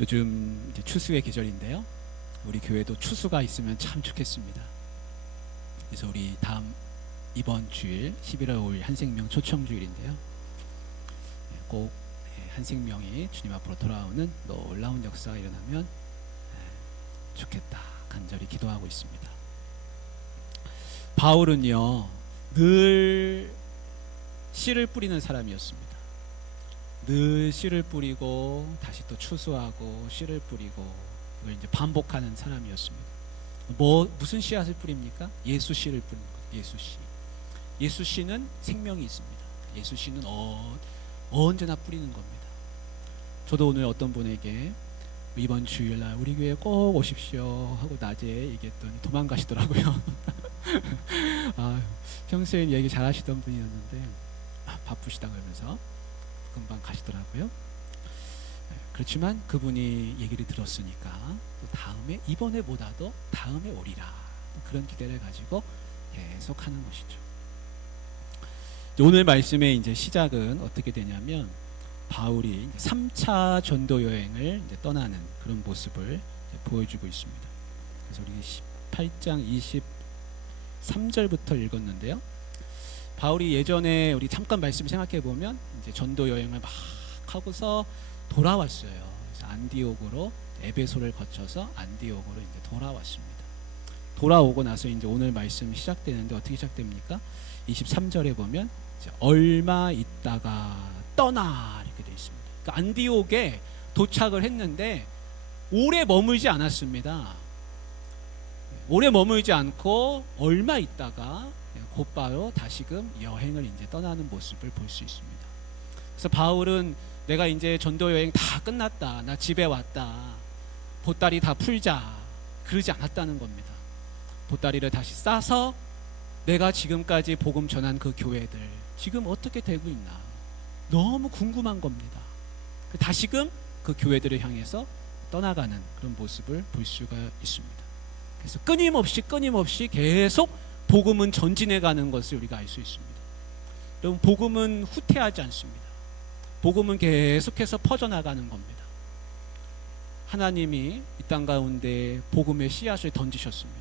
요즘 이제 추수의 계절인데요. 우리 교회도 추수가 있으면 참 좋겠습니다. 그래서 우리 이번 주일 11월 5일 한생명 초청주일인데요. 꼭 한생명이 주님 앞으로 돌아오는 놀라운 역사가 일어나면 좋겠다 간절히 기도하고 있습니다. 바울은요 늘 씨를 뿌리는 사람이었습니다. 늘 씨를 뿌리고 다시 또 추수하고 씨를 뿌리고 이걸 이제 반복하는 사람이었습니다. 무슨 씨앗을 뿌립니까? 예수 씨를 뿌리는 거예요. 예수 씨. 예수 씨는 생명이 있습니다. 예수 씨는 언제나 뿌리는 겁니다. 저도 오늘 어떤 분에게 이번 주일날 우리 교회 꼭 오십시오 하고 낮에 얘기했더니 도망가시더라고요. 평소에 얘기 잘하시던 분이었는데 바쁘시다 그러면서 금방 가시더라고요. 그렇지만 그분이 얘기를 들었으니까 또 다음에 이번에보다도 다음에 오리라 그런 기대를 가지고 계속 하는 것이죠. 오늘 말씀의 이제 시작은 어떻게 되냐면 바울이 3차 전도 여행을 이제 떠나는 그런 모습을 보여주고 있습니다. 그래서 우리 18장 23절부터 읽었는데요. 바울이 예전에 우리 잠깐 말씀 생각해 보면 이제 전도 여행을 막 하고서 돌아왔어요. 그래서 안디옥으로 에베소를 거쳐서 안디옥으로 이제 돌아왔습니다. 돌아오고 나서 이제 오늘 말씀 시작되는데 어떻게 시작됩니까? 23절에 보면 이제 얼마 있다가 떠나 이렇게 되어 있습니다. 그러니까 안디옥에 도착을 했는데 오래 머물지 않았습니다. 오래 머물지 않고 얼마 있다가 곧바로 다시금 여행을 이제 떠나는 모습을 볼 수 있습니다. 그래서 바울은 내가 이제 전도 여행 다 끝났다, 나 집에 왔다, 보따리 다 풀자 그러지 않았다는 겁니다. 보따리를 다시 싸서 내가 지금까지 복음 전한 그 교회들 지금 어떻게 되고 있나 너무 궁금한 겁니다. 다시금 그 교회들을 향해서 떠나가는 그런 모습을 볼 수가 있습니다. 그래서 끊임없이 계속 복음은 전진해가는 것을 우리가 알 수 있습니다. 여러분, 복음은 후퇴하지 않습니다. 복음은 계속해서 퍼져나가는 겁니다. 하나님이 이 땅 가운데 복음의 씨앗을 던지셨습니다.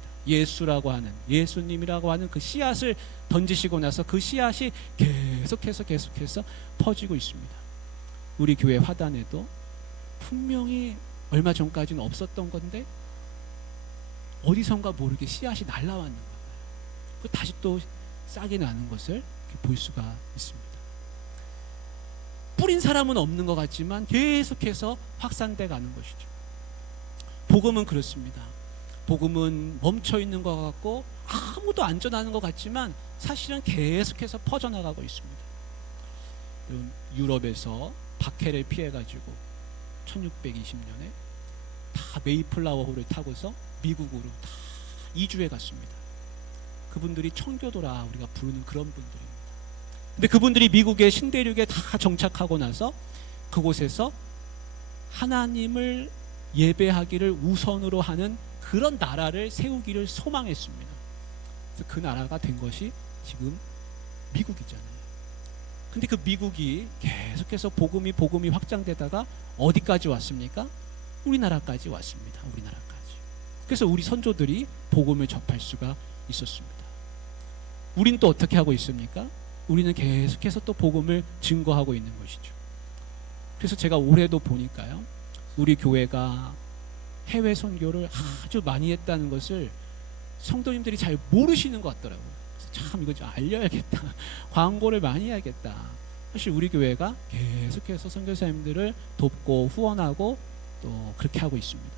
예수님이라고 하는 그 씨앗을 던지시고 나서 그 씨앗이 계속해서 퍼지고 있습니다. 우리 교회 화단에도 분명히 얼마 전까지는 없었던 건데 어디선가 모르게 씨앗이 날라왔는 거예요. 다시 또 싹이 나는 것을 볼 수가 있습니다. 뿌린 사람은 없는 것 같지만 계속해서 확산돼 가는 것이죠. 복음은 그렇습니다. 복음은 멈춰 있는 것 같고 아무도 안 전하는 것 같지만 사실은 계속해서 퍼져나가고 있습니다. 유럽에서 박해를 피해가지고 1620년에 다 메이플라워호를 타고서 미국으로 다 이주해 갔습니다. 그분들이 청교도라 우리가 부르는 그런 분들입니다. 근데 그분들이 미국의 신대륙에 다 정착하고 나서 그곳에서 하나님을 예배하기를 우선으로 하는 그런 나라를 세우기를 소망했습니다. 그래서 그 나라가 된 것이 지금 미국이잖아요. 근데 그 미국이 계속해서 복음이 확장되다가 어디까지 왔습니까? 우리나라까지 왔습니다. 우리나라까지. 그래서 우리 선조들이 복음을 접할 수가 있었습니다. 우리는 또 어떻게 하고 있습니까? 우리는 계속해서 또 복음을 증거하고 있는 것이죠. 그래서 제가 올해도 보니까요, 우리 교회가 해외 선교를 아주 많이 했다는 것을 성도님들이 잘 모르시는 것 같더라고요. 그래서 참 이거 좀 알려야겠다. 광고를 많이 해야겠다. 사실 우리 교회가 계속해서 선교사님들을 돕고 후원하고 또 그렇게 하고 있습니다.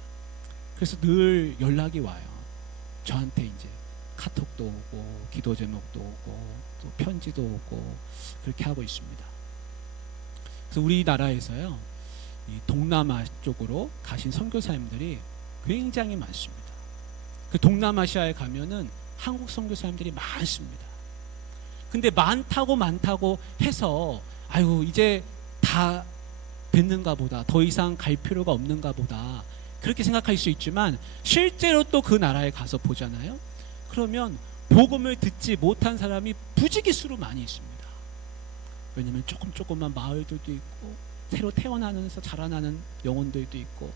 그래서 늘 연락이 와요. 저한테 이제 카톡도 오고 기도 제목도 오고 또 편지도 오고 그렇게 하고 있습니다. 그래서 우리나라에서요, 이 동남아 쪽으로 가신 선교사님들이 굉장히 많습니다. 그 동남아시아에 가면은 한국 선교사님들이 많습니다. 근데 많다고 해서 아유 이제 다 됐는가 보다, 더 이상 갈 필요가 없는가 보다 그렇게 생각할 수 있지만 실제로 또 그 나라에 가서 보잖아요. 그러면 복음을 듣지 못한 사람이 부지기수로 많이 있습니다. 왜냐하면 조그만 마을들도 있고 새로 태어나면서 자라나는 영혼들도 있고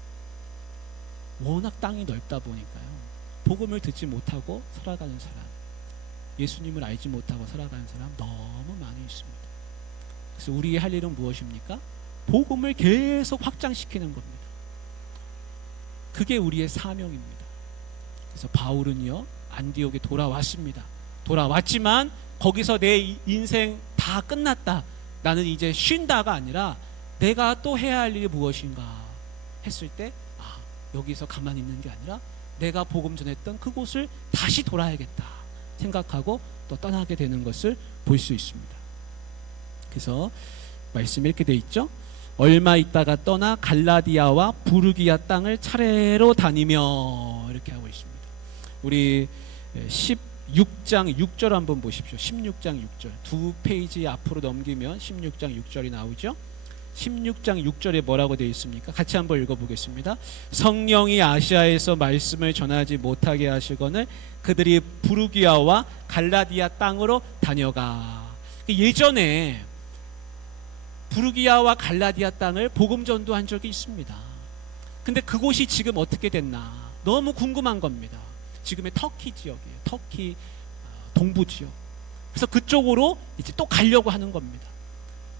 워낙 땅이 넓다 보니까요. 복음을 듣지 못하고 살아가는 사람, 예수님을 알지 못하고 살아가는 사람 너무 많이 있습니다. 그래서 우리의 할 일은 무엇입니까? 복음을 계속 확장시키는 겁니다. 그게 우리의 사명입니다. 그래서 바울은요, 안디옥에 돌아왔습니다. 돌아왔지만 거기서 내 인생 다 끝났다, 나는 이제 쉰다가 아니라 내가 또 해야 할 일이 무엇인가 했을 때, 여기서 가만히 있는 게 아니라 내가 복음 전했던 그곳을 다시 돌아야겠다 생각하고 또 떠나게 되는 것을 볼 수 있습니다. 그래서 말씀이 이렇게 돼 있죠. 얼마 있다가 떠나 갈라디아와 부르기아 땅을 차례로 다니며, 이렇게 하고 있습니다. 우리 16장 6절 한번 보십시오. 16장 6절 두 페이지 앞으로 넘기면 16장 6절이 나오죠. 16장 6절에 뭐라고 되어 있습니까? 같이 한번 읽어보겠습니다. 성령이 아시아에서 말씀을 전하지 못하게 하시거늘 그들이 부르기아와 갈라디아 땅으로 다녀가. 예전에 부르기아와 갈라디아 땅을 복음 전도한 적이 있습니다. 근데 그곳이 지금 어떻게 됐나 너무 궁금한 겁니다. 지금의 터키 지역이에요. 터키 동부 지역. 그래서 그쪽으로 이제 또 가려고 하는 겁니다.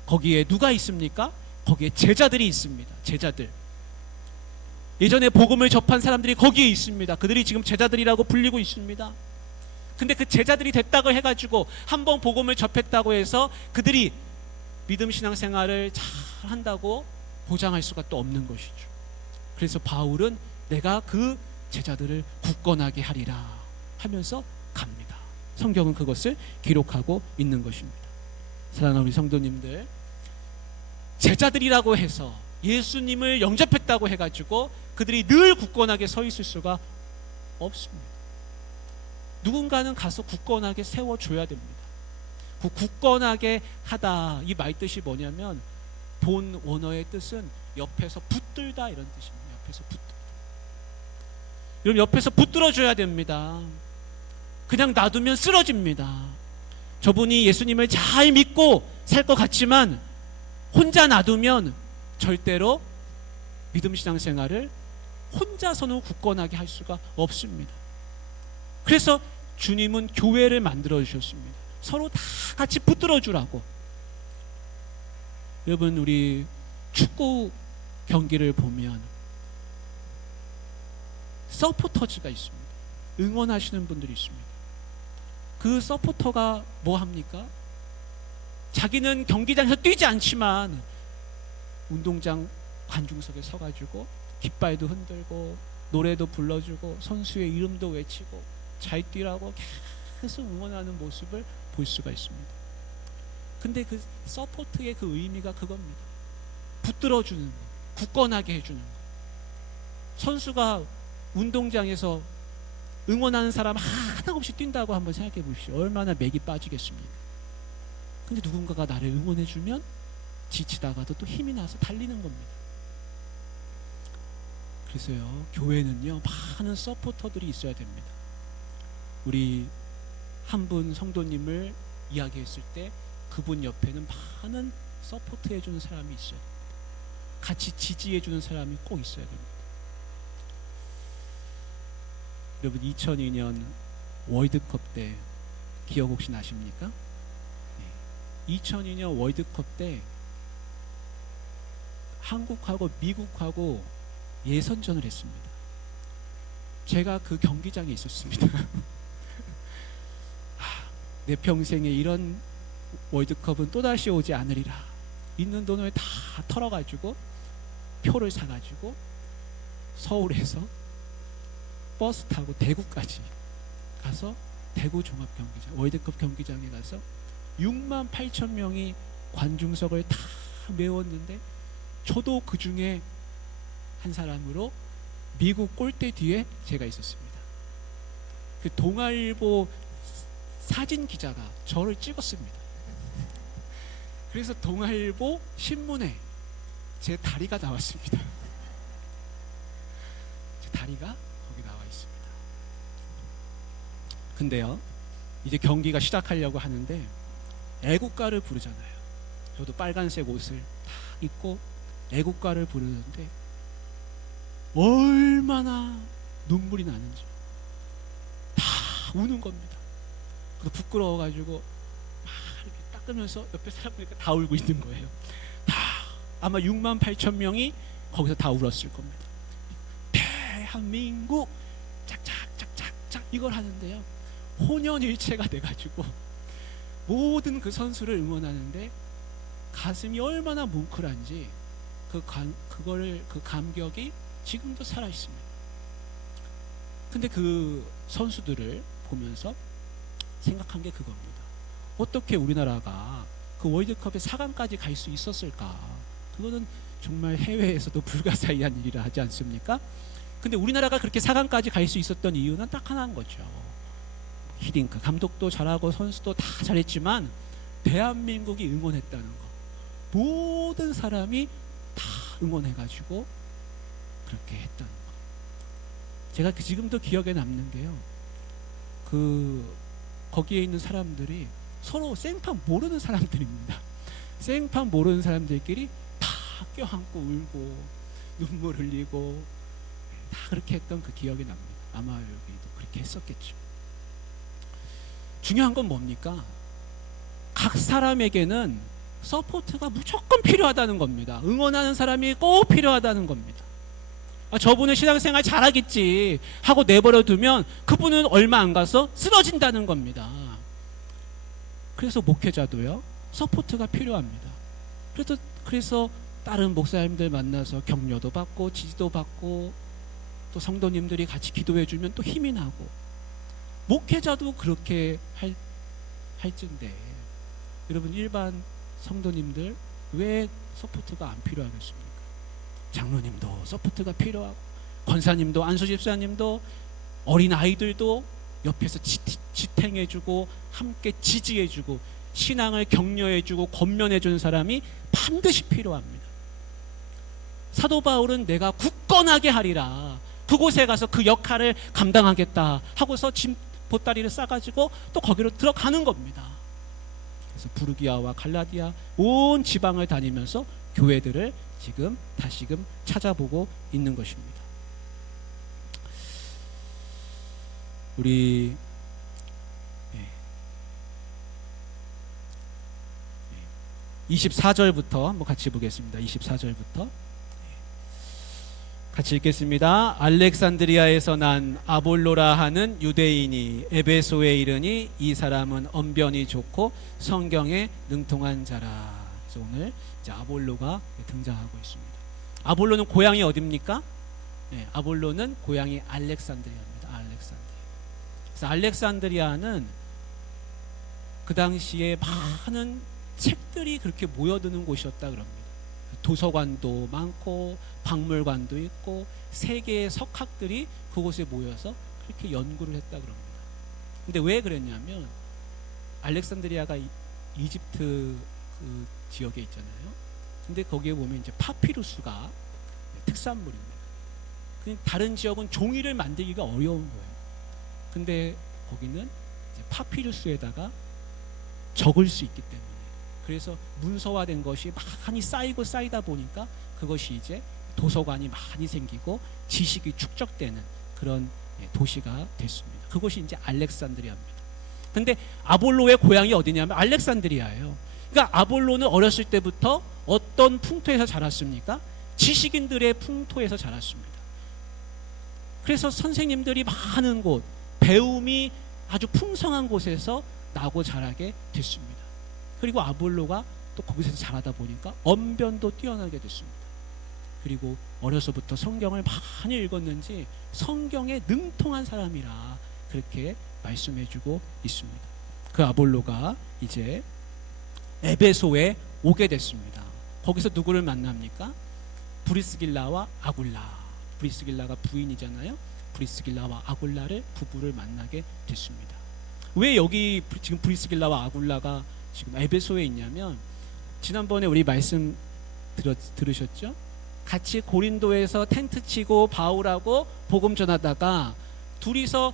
거기에 누가 있습니까? 거기에 제자들이 있습니다. 제자들. 예전에 복음을 접한 사람들이 거기에 있습니다. 그들이 지금 제자들이라고 불리고 있습니다. 근데 그 제자들이 됐다고 해가지고 한번 복음을 접했다고 해서 그들이 믿음 신앙생활을 잘 한다고 보장할 수가 또 없는 것이죠. 그래서 바울은 내가 그 제자들을 굳건하게 하리라 하면서 갑니다. 성경은 그것을 기록하고 있는 것입니다. 사랑하는 우리 성도님들, 제자들이라고 해서 예수님을 영접했다고 해가지고 그들이 늘 굳건하게 서 있을 수가 없습니다. 누군가는 가서 굳건하게 세워줘야 됩니다. 그 굳건하게 하다, 이 말 뜻이 뭐냐면 본 원어의 뜻은 옆에서 붙들다 이런 뜻입니다. 옆에서 붙들다. 여러분, 옆에서 붙들어줘야 됩니다. 그냥 놔두면 쓰러집니다. 저분이 예수님을 잘 믿고 살 것 같지만 혼자 놔두면 절대로 믿음 신앙생활을 혼자서는 굳건하게 할 수가 없습니다. 그래서 주님은 교회를 만들어 주셨습니다. 서로 다 같이 붙들어 주라고. 여러분, 우리 축구 경기를 보면 서포터즈가 있습니다. 응원하시는 분들이 있습니다. 그 서포터가 뭐 합니까? 자기는 경기장에서 뛰지 않지만 운동장 관중석에 서가지고 깃발도 흔들고 노래도 불러주고 선수의 이름도 외치고 잘 뛰라고 계속 응원하는 모습을 볼 수가 있습니다. 근데 그 서포트의 그 의미가 그겁니다. 붙들어주는 거, 굳건하게 해주는 거. 선수가 운동장에서 응원하는 사람 하나 없이 뛴다고 한번 생각해 보십시오. 얼마나 맥이 빠지겠습니까? 근데 누군가가 나를 응원해주면 지치다가도 또 힘이 나서 달리는 겁니다. 그래서요, 교회는요, 많은 서포터들이 있어야 됩니다. 우리 한 분 성도님을 이야기했을 때 그분 옆에는 많은 서포트해주는 사람이 있어요. 같이 지지해주는 사람이 꼭 있어야 됩니다. 여러분, 2002년 월드컵 때 기억 혹시 나십니까? 2002년 월드컵 때 한국하고 미국하고 예선전을 했습니다. 제가 그 경기장에 있었습니다. 내 평생에 이런 월드컵은 또다시 오지 않으리라. 있는 돈을 다 털어가지고 표를 사가지고 서울에서 버스 타고 대구까지 가서 대구 종합경기장, 월드컵 경기장에 가서 6만 8천 명이 관중석을 다 메웠는데 저도 그 중에 한 사람으로 미국 골대 뒤에 제가 있었습니다. 그 동아일보 사진 기자가 저를 찍었습니다. 그래서 동아일보 신문에 제 다리가 나왔습니다. 제 다리가 거기 나와 있습니다. 근데요, 이제 경기가 시작하려고 하는데 애국가를 부르잖아요. 저도 빨간색 옷을 다 입고 애국가를 부르는데 얼마나 눈물이 나는지 다 우는 겁니다. 그래서 부끄러워가지고 막 이렇게 닦으면서 옆에 사람 보니까 다 울고 있는 거예요. 다 아마 6만 8천 명이 거기서 다 울었을 겁니다. 대한민국 짝짝짝짝짝 이걸 하는데요, 혼연일체가 돼가지고 모든 그 선수를 응원하는데 가슴이 얼마나 뭉클한지 그 감격이 지금도 살아 있습니다. 근데 그 선수들을 보면서 생각한 게 그겁니다. 어떻게 우리나라가 그 월드컵에 4강까지 갈 수 있었을까? 그거는 정말 해외에서도 불가사의한 일이라 하지 않습니까? 근데 우리나라가 그렇게 4강까지 갈 수 있었던 이유는 딱 하나인 거죠. 히딩크 감독도 잘하고 선수도 다 잘했지만 대한민국이 응원했다는 거. 모든 사람이 다 응원해가지고 그렇게 했다는 거. 제가 지금도 기억에 남는 게요, 거기에 있는 사람들이 서로 생판 모르는 사람들입니다. 생판 모르는 사람들끼리 다 껴안고 울고 눈물 흘리고 다 그렇게 했던 그 기억이 납니다. 아마 여기도 그렇게 했었겠죠. 중요한 건 뭡니까? 각 사람에게는 서포트가 무조건 필요하다는 겁니다. 응원하는 사람이 꼭 필요하다는 겁니다. 저분은 신앙생활 잘하겠지 하고 내버려 두면 그분은 얼마 안 가서 쓰러진다는 겁니다. 그래서 목회자도요, 서포트가 필요합니다. 그래서 다른 목사님들 만나서 격려도 받고 지지도 받고 또 성도님들이 같이 기도해 주면 또 힘이 나고, 목회자도 그렇게 할 텐데 여러분, 일반 성도님들 왜 서포트가 안 필요하겠습니까? 장로님도 서포트가 필요하고, 권사님도, 안수집사님도, 어린 아이들도 옆에서 지탱해주고 함께 지지해주고 신앙을 격려해주고 권면해주는 사람이 반드시 필요합니다. 사도 바울은 내가 굳건하게 하리라, 그곳에 가서 그 역할을 감당하겠다 하고서 짐 보따리를 싸가지고 또 거기로 들어가는 겁니다. 그래서 부르기아와 갈라디아 온 지방을 다니면서 교회들을 지금 다시금 찾아보고 있는 것입니다. 우리 24절부터 한번 같이 보겠습니다. 24절부터 같이 읽겠습니다. 알렉산드리아에서 난 아볼로라 하는 유대인이 에베소에 이르니 이 사람은 언변이 좋고 성경에 능통한 자라. 그래서 오늘 이제 아볼로가 등장하고 있습니다. 아볼로는 고향이 어디입니까? 아볼로는 고향이 알렉산드리아입니다. 그래서 알렉산드리아는 그 당시에 많은 책들이 그렇게 모여드는 곳이었다 그럽니다. 도서관도 많고 박물관도 있고 세계의 석학들이 그곳에 모여서 그렇게 연구를 했다 그럽니다. 근데 왜 그랬냐면 알렉산드리아가 이집트 그 지역에 있잖아요. 근데 거기에 보면 이제 파피루스가 특산물입니다. 다른 지역은 종이를 만들기가 어려운 거예요. 근데 거기는 이제 파피루스에다가 적을 수 있기 때문에, 그래서 문서화된 것이 많이 쌓이다 보니까 그것이 이제 도서관이 많이 생기고 지식이 축적되는 그런 도시가 됐습니다. 그것이 이제 알렉산드리아입니다. 근데 아볼로의 고향이 어디냐면 알렉산드리아예요. 그러니까 아볼로는 어렸을 때부터 어떤 풍토에서 자랐습니까? 지식인들의 풍토에서 자랐습니다. 그래서 선생님들이 많은 곳, 배움이 아주 풍성한 곳에서 나고 자라게 됐습니다. 그리고 아볼로가 또 거기서 자라다 보니까 언변도 뛰어나게 됐습니다. 그리고 어려서부터 성경을 많이 읽었는지 성경에 능통한 사람이라 그렇게 말씀해주고 있습니다. 그 아볼로가 이제 에베소에 오게 됐습니다. 거기서 누구를 만납니까? 브리스길라와 아굴라. 브리스길라가 부인이잖아요. 브리스길라와 아굴라를 부부를 만나게 됐습니다. 왜 여기 지금 브리스길라와 아굴라가 지금 에베소에 있냐면, 지난번에 우리 말씀 들으셨죠? 같이 고린도에서 텐트 치고 바울하고 복음 전하다가 둘이서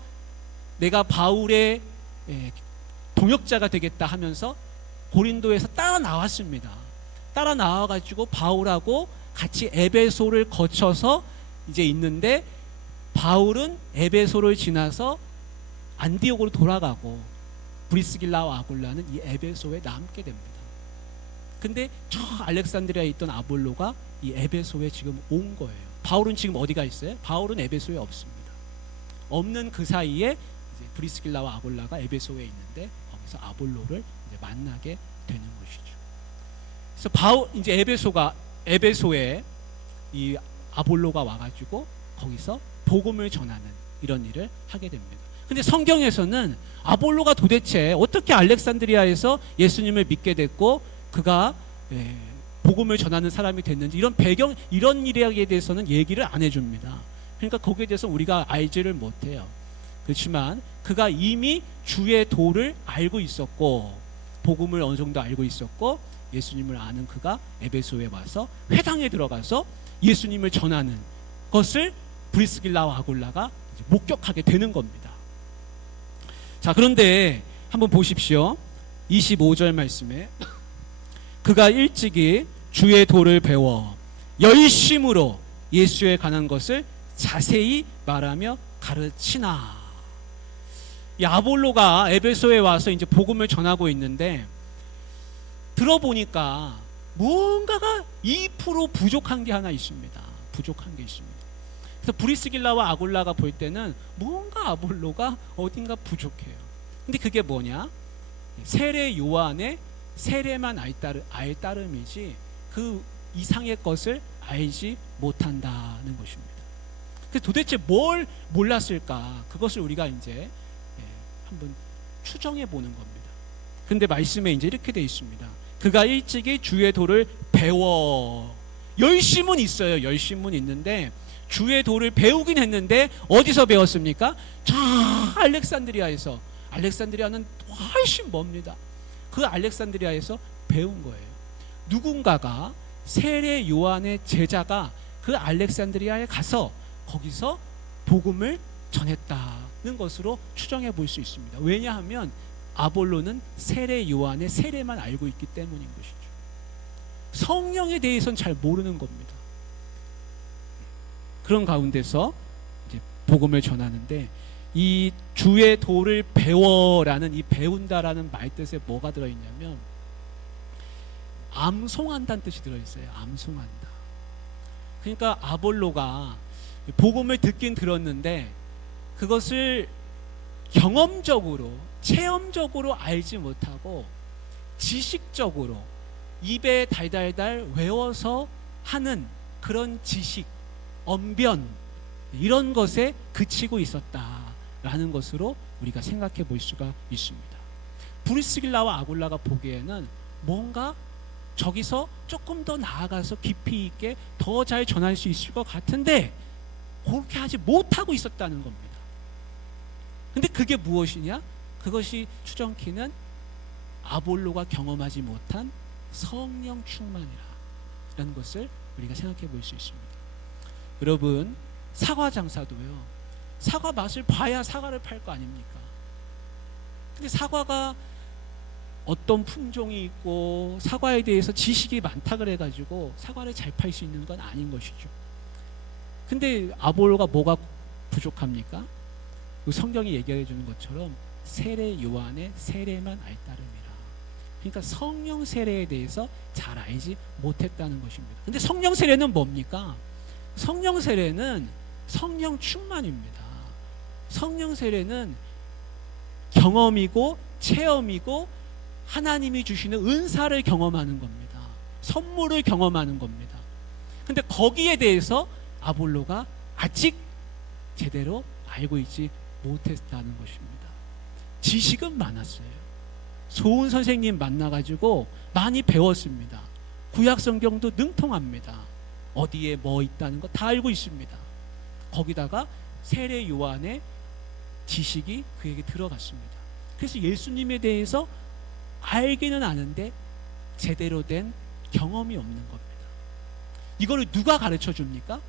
내가 바울의 동역자가 되겠다 하면서 고린도에서 따라 나왔습니다. 따라 나와가지고 바울하고 같이 에베소를 거쳐서 이제 있는데, 바울은 에베소를 지나서 안디옥으로 돌아가고 브리스길라와 아굴라는 이 에베소에 남게 됩니다. 근데 저 알렉산드리아에 있던 아볼로가 이 에베소에 지금 온 거예요. 바울은 지금 어디가 있어요? 바울은 에베소에 없습니다. 없는 그 사이에 이제 브리스길라와 아굴라가 에베소에 있는데 거기서 아볼로를 이제 만나게 되는 것이죠. 그래서 바울 이제 에베소에 이 아볼로가 와가지고 거기서 복음을 전하는 이런 일을 하게 됩니다. 근데 성경에서는 아볼로가 도대체 어떻게 알렉산드리아에서 예수님을 믿게 됐고 그가 복음을 전하는 사람이 됐는지 이런 배경 이런 일에 대해서는 얘기를 안 해줍니다. 그러니까 거기에 대해서 우리가 알지를 못해요. 그렇지만 그가 이미 주의 도를 알고 있었고 복음을 어느 정도 알고 있었고 예수님을 아는 그가 에베소에 와서 회당에 들어가서 예수님을 전하는 것을 브리스길라와 아굴라가 목격하게 되는 겁니다. 자, 그런데 한번 보십시오. 25절 말씀에 그가 일찍이 주의 도를 배워 열심으로 예수에 관한 것을 자세히 말하며 가르치나. 이 아볼로가 에베소에 와서 이제 복음을 전하고 있는데 들어보니까 뭔가가 2% 부족한 게 하나 있습니다. 부족한 게 있습니다. 그래서 브리스길라와 아굴라가 볼 때는 뭔가 아볼로가 어딘가 부족해요. 근데 그게 뭐냐? 세례 요한의 세례만 알 따름이지 그 이상의 것을 알지 못한다는 것입니다. 그래서 도대체 뭘 몰랐을까? 그것을 우리가 이제 한번 추정해 보는 겁니다. 그런데 말씀에 이제 이렇게 돼 있습니다. 그가 일찍이 주의 도를 배워. 열심은 있어요. 열심은 있는데 주의 도를 배우긴 했는데 어디서 배웠습니까? 저 알렉산드리아에서. 알렉산드리아는 훨씬 멉니다. 그 알렉산드리아에서 배운 거예요. 누군가가 세례 요한의 제자가 그 알렉산드리아에 가서 거기서 복음을 전했다는 것으로 추정해 볼 수 있습니다. 왜냐하면 아볼로는 세례 요한의 세례만 알고 있기 때문인 것이죠. 성령에 대해서는 잘 모르는 겁니다. 그런 가운데서 이제 복음을 전하는데 이 주의 도를 배워라는 이 배운다라는 말 뜻에 뭐가 들어있냐면 암송한다는 뜻이 들어있어요. 암송한다. 그러니까 아볼로가 복음을 듣긴 들었는데 그것을 경험적으로 체험적으로 알지 못하고 지식적으로 입에 달달달 외워서 하는 그런 지식, 언변 이런 것에 그치고 있었다라는 것으로 우리가 생각해 볼 수가 있습니다. 브리스길라와 아굴라가 보기에는 뭔가 저기서 조금 더 나아가서 깊이 있게 더 잘 전할 수 있을 것 같은데 그렇게 하지 못하고 있었다는 겁니다. 근데 그게 무엇이냐? 그것이 추정키는 아볼로가 경험하지 못한 성령 충만이라는 것을 우리가 생각해 볼 수 있습니다. 여러분, 사과 장사도요. 사과 맛을 봐야 사과를 팔 거 아닙니까? 근데 사과가 어떤 품종이 있고 사과에 대해서 지식이 많다 그래가지고 사과를 잘 팔 수 있는 건 아닌 것이죠. 근데 아볼로가 뭐가 부족합니까? 성경이 얘기해 주는 것처럼 세례 요한의 세례만 알 따름이라. 그러니까 성령 세례에 대해서 잘 알지 못했다는 것입니다. 근데 성령 세례는 뭡니까? 성령 세례는 성령 충만입니다. 성령 세례는 경험이고 체험이고 하나님이 주시는 은사를 경험하는 겁니다. 선물을 경험하는 겁니다. 근데 거기에 대해서 아볼로가 아직 제대로 알고 있지 못했다는 것입니다. 지식은 많았어요. 좋은 선생님 만나가지고 많이 배웠습니다. 구약 성경도 능통합니다. 어디에 뭐 있다는 거 다 알고 있습니다. 거기다가 세례 요한의 지식이 그에게 들어갔습니다. 그래서 예수님에 대해서 알기는 아는데 제대로 된 경험이 없는 겁니다. 이거를 누가 가르쳐 줍니까?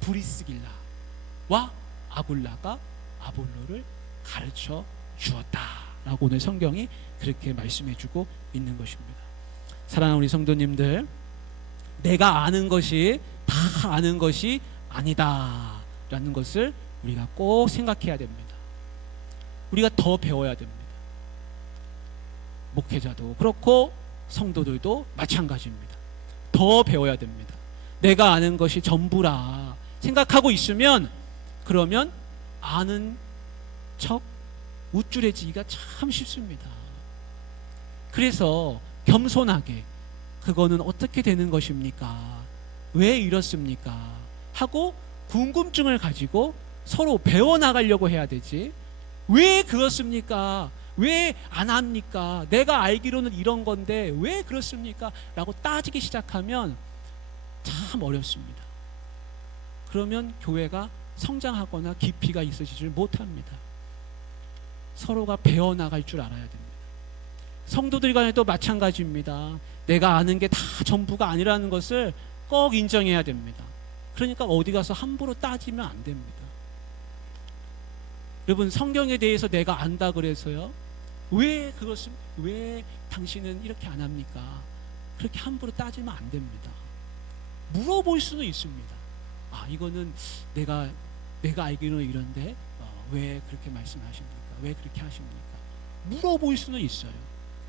브리스길라와 아굴라가 아볼로를 가르쳐 주었다라고 오늘 성경이 그렇게 말씀해 주고 있는 것입니다. 사랑하는 우리 성도님들, 내가 아는 것이 다 아는 것이 아니다 라는 것을 우리가 꼭 생각해야 됩니다. 우리가 더 배워야 됩니다. 목회자도 그렇고 성도들도 마찬가지입니다. 더 배워야 됩니다. 내가 아는 것이 전부라 생각하고 있으면 그러면 아는 척 우쭐해지기가 참 쉽습니다. 그래서 겸손하게 그거는 어떻게 되는 것입니까? 왜 이렇습니까? 하고 궁금증을 가지고 서로 배워나가려고 해야 되지. 왜 그렇습니까? 왜 안 합니까? 내가 알기로는 이런 건데 왜 그렇습니까? 라고 따지기 시작하면 참 어렵습니다. 그러면 교회가 성장하거나 깊이가 있어지질 못합니다. 서로가 배워나갈 줄 알아야 됩니다. 성도들 간에도 마찬가지입니다. 내가 아는 게 다 전부가 아니라는 것을 꼭 인정해야 됩니다. 그러니까 어디 가서 함부로 따지면 안 됩니다. 여러분, 성경에 대해서 내가 안다 그래서요, 왜 당신은 이렇게 안 합니까? 그렇게 함부로 따지면 안 됩니다. 물어볼 수는 있습니다. 이거는 내가 알기로는 이런데 왜 그렇게 말씀하십니까? 왜 그렇게 하십니까? 물어볼 수는 있어요.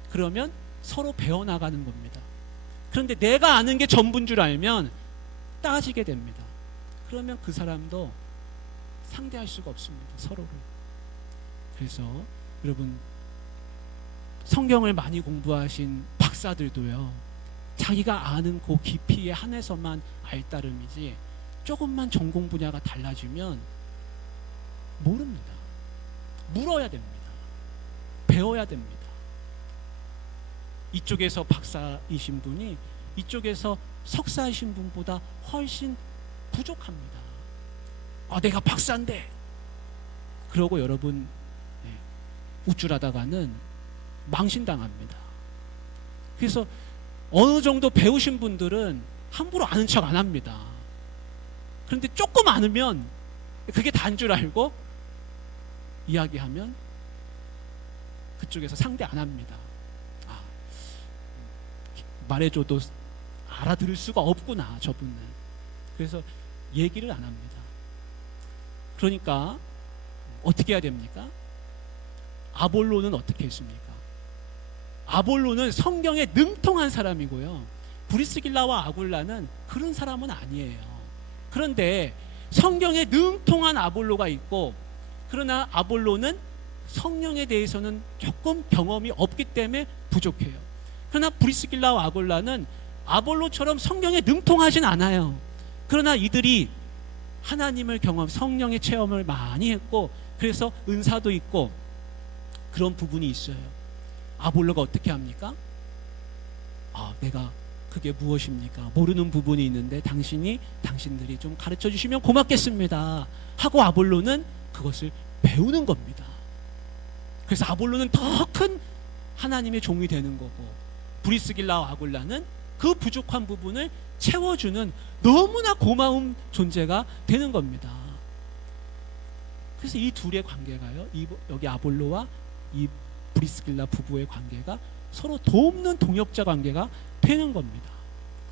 그러면 서로 배워나가는 겁니다. 그런데 내가 아는 게 전부인 줄 알면 따지게 됩니다. 그러면 그 사람도 상대할 수가 없습니다. 서로를. 그래서 여러분, 성경을 많이 공부하신 박사들도요, 자기가 아는 그 깊이에 한해서만 알 따름이지 조금만 전공 분야가 달라지면 모릅니다. 물어야 됩니다. 배워야 됩니다. 이쪽에서 박사이신 분이 이쪽에서 석사이신 분보다 훨씬 부족합니다. 내가 박사인데. 그러고 여러분 우쭐하다가는 망신당합니다. 그래서 어느 정도 배우신 분들은 함부로 아는 척 안 합니다. 그런데 조금 아으면 그게 다인 줄 알고 이야기하면 그쪽에서 상대 안 합니다. 말해줘도 알아들을 수가 없구나, 저분은. 그래서 얘기를 안 합니다. 그러니까 어떻게 해야 됩니까? 아볼로는 어떻게 했습니까? 아볼로는 성경에 능통한 사람이고요, 브리스길라와 아굴라는 그런 사람은 아니에요. 그런데 성경에 능통한 아볼로가 있고, 그러나 아볼로는 성령에 대해서는 조금 경험이 없기 때문에 부족해요. 그러나 브리스길라와 아굴라는 아볼로처럼 성경에 능통하진 않아요. 그러나 이들이 하나님을 성령의 체험을 많이 했고, 그래서 은사도 있고 그런 부분이 있어요. 아볼로가 어떻게 합니까? 내가 그게 무엇입니까? 모르는 부분이 있는데 당신들이 좀 가르쳐 주시면 고맙겠습니다 하고 아볼로는 그것을 배우는 겁니다. 그래서 아볼로는 더 큰 하나님의 종이 되는 거고, 브리스길라와 아굴라는 그 부족한 부분을 채워주는 너무나 고마운 존재가 되는 겁니다. 그래서 이 둘의 관계가요, 여기 아볼로와 이 브리스길라 부부의 관계가 서로 돕는 동역자 관계가 되는 겁니다.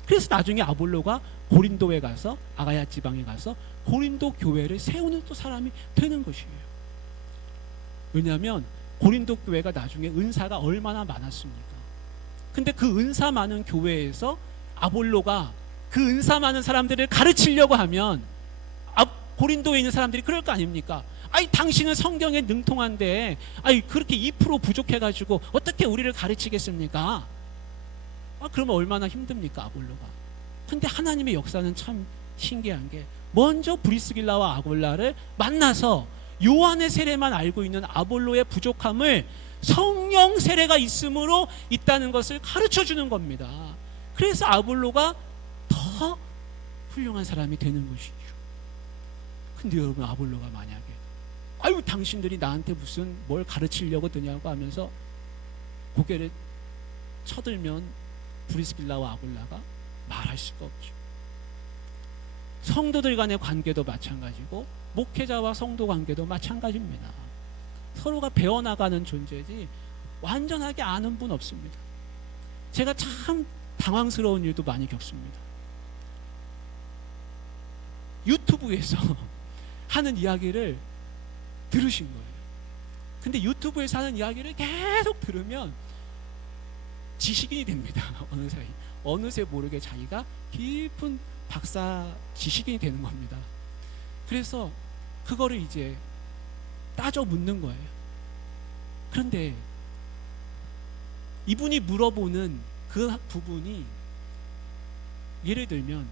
그래서 나중에 아볼로가 고린도에 가서, 아가야 지방에 가서 고린도 교회를 세우는 또 사람이 되는 것이에요. 왜냐하면 고린도 교회가 나중에 은사가 얼마나 많았습니까? 근데 그 은사 많은 교회에서 아볼로가 그 은사 많은 사람들을 가르치려고 하면 고린도에 있는 사람들이 그럴 거 아닙니까? 당신은 성경에 능통한데 그렇게 2% 부족해가지고 어떻게 우리를 가르치겠습니까? 그러면 얼마나 힘듭니까, 아볼로가? 근데 하나님의 역사는 참 신기한 게, 먼저 브리스길라와 아굴라를 만나서 요한의 세례만 알고 있는 아볼로의 부족함을 성령 세례가 있음으로 있다는 것을 가르쳐 주는 겁니다. 그래서 아볼로가 더 훌륭한 사람이 되는 것이죠. 근데 여러분, 아볼로가 만약에 당신들이 나한테 무슨 뭘 가르치려고 드냐고 하면서 고개를 쳐들면 브리스길라와 아굴라가 말할 수가 없죠. 성도들 간의 관계도 마찬가지고 목회자와 성도 관계도 마찬가지입니다. 서로가 배워나가는 존재지 완전하게 아는 분 없습니다. 제가 참 당황스러운 일도 많이 겪습니다. 유튜브에서 하는 이야기를 들으신 거예요. 근데 유튜브에서 하는 이야기를 계속 들으면 지식인이 됩니다. 어느새 모르게 자기가 깊은 박사 지식인이 되는 겁니다. 그래서 그거를 이제 따져 묻는 거예요. 그런데 이분이 물어보는 그 부분이 예를 들면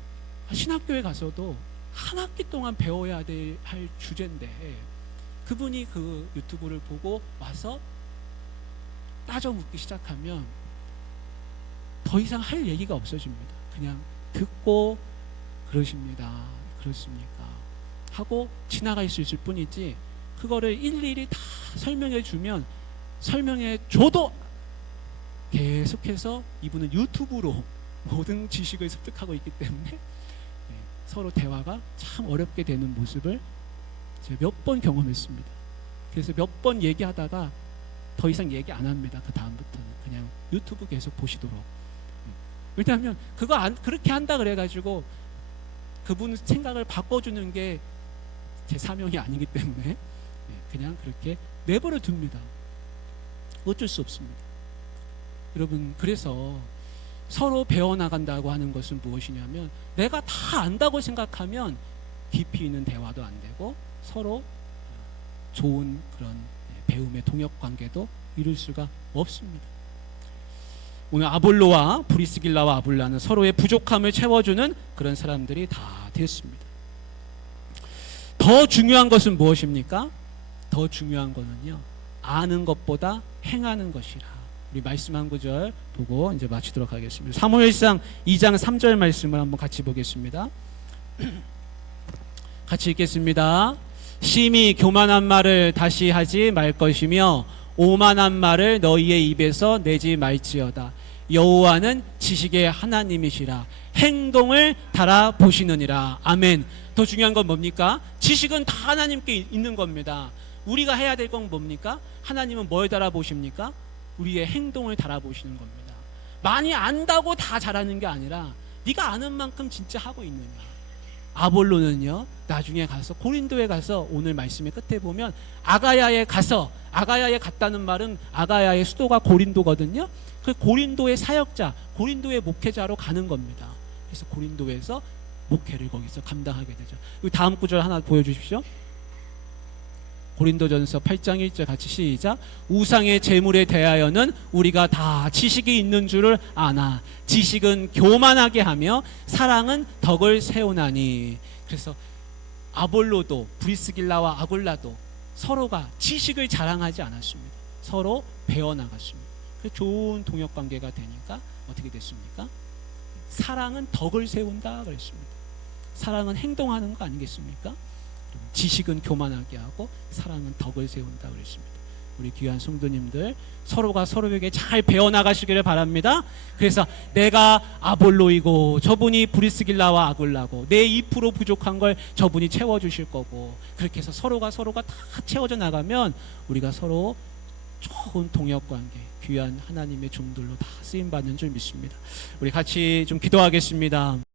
신학교에 가서도 한 학기 동안 배워야 할 주제인데 그분이 그 유튜브를 보고 와서 따져 묻기 시작하면 더 이상 할 얘기가 없어집니다. 그냥 듣고 그러십니다. 그렇습니까? 하고 지나갈 수 있을 뿐이지 그거를 일일이 다 설명해 주면 설명해 줘도 계속해서 이분은 유튜브로 모든 지식을 습득하고 있기 때문에 서로 대화가 참 어렵게 되는 모습을 제가 몇 번 경험했습니다. 그래서 몇 번 얘기하다가 더 이상 얘기 안 합니다. 그 다음부터는 그냥 유튜브 계속 보시도록. 왜냐하면 그렇게 한다 그래가지고 그분 생각을 바꿔주는 게 제 사명이 아니기 때문에 그냥 그렇게 내버려 둡니다. 어쩔 수 없습니다. 여러분, 그래서 서로 배워나간다고 하는 것은 무엇이냐면 내가 다 안다고 생각하면 깊이 있는 대화도 안 되고 서로 좋은 그런 배움의 동역 관계도 이룰 수가 없습니다. 오늘 아볼로와 브리스길라와 아굴라는 서로의 부족함을 채워주는 그런 사람들이 다 됐습니다. 더 중요한 것은 무엇입니까? 더 중요한 것은요, 아는 것보다 행하는 것이라. 우리 말씀 한 구절 보고 이제 마치도록 하겠습니다. 사무엘상 2장 3절 말씀을 한번 같이 보겠습니다. 같이 읽겠습니다. 심히 교만한 말을 다시 하지 말 것이며 오만한 말을 너희의 입에서 내지 말지어다. 여호와는 지식의 하나님이시라. 행동을 달아보시느니라. 아멘. 더 중요한 건 뭡니까? 지식은 다 하나님께 있는 겁니다. 우리가 해야 될 건 뭡니까? 하나님은 뭘 달아보십니까? 우리의 행동을 달아보시는 겁니다. 많이 안다고 다 잘하는 게 아니라 네가 아는 만큼 진짜 하고 있느냐. 아볼로는요, 나중에 가서 고린도에 가서 오늘 말씀의 끝에 보면 아가야에 갔다는 말은 아가야의 수도가 고린도거든요. 그 고린도의 사역자, 고린도의 목회자로 가는 겁니다. 그래서 고린도에서 목회를 거기서 감당하게 되죠. 다음 구절 하나 보여주십시오. 고린도전서 8장 1절 같이 시작. 우상의 제물에 대하여는 우리가 다 지식이 있는 줄을 아나 지식은 교만하게 하며 사랑은 덕을 세우나니. 그래서 아볼로도 브리스길라와 아굴라도 서로가 지식을 자랑하지 않았습니다. 서로 배워나갔습니다. 좋은 동역관계가 되니까 어떻게 됐습니까? 사랑은 덕을 세운다 그랬습니다. 사랑은 행동하는 거 아니겠습니까? 지식은 교만하게 하고 사랑은 덕을 세운다 그랬습니다. 우리 귀한 성도님들 서로가 서로에게 잘 배워나가시기를 바랍니다. 그래서 내가 아볼로이고 저분이 브리스길라와 아굴라고 내 2% 부족한 걸 저분이 채워주실 거고 그렇게 해서 서로가 다 채워져 나가면 우리가 서로 좋은 동역관계 귀한 하나님의 종들로 다 쓰임받는 줄 믿습니다. 우리 같이 좀 기도하겠습니다.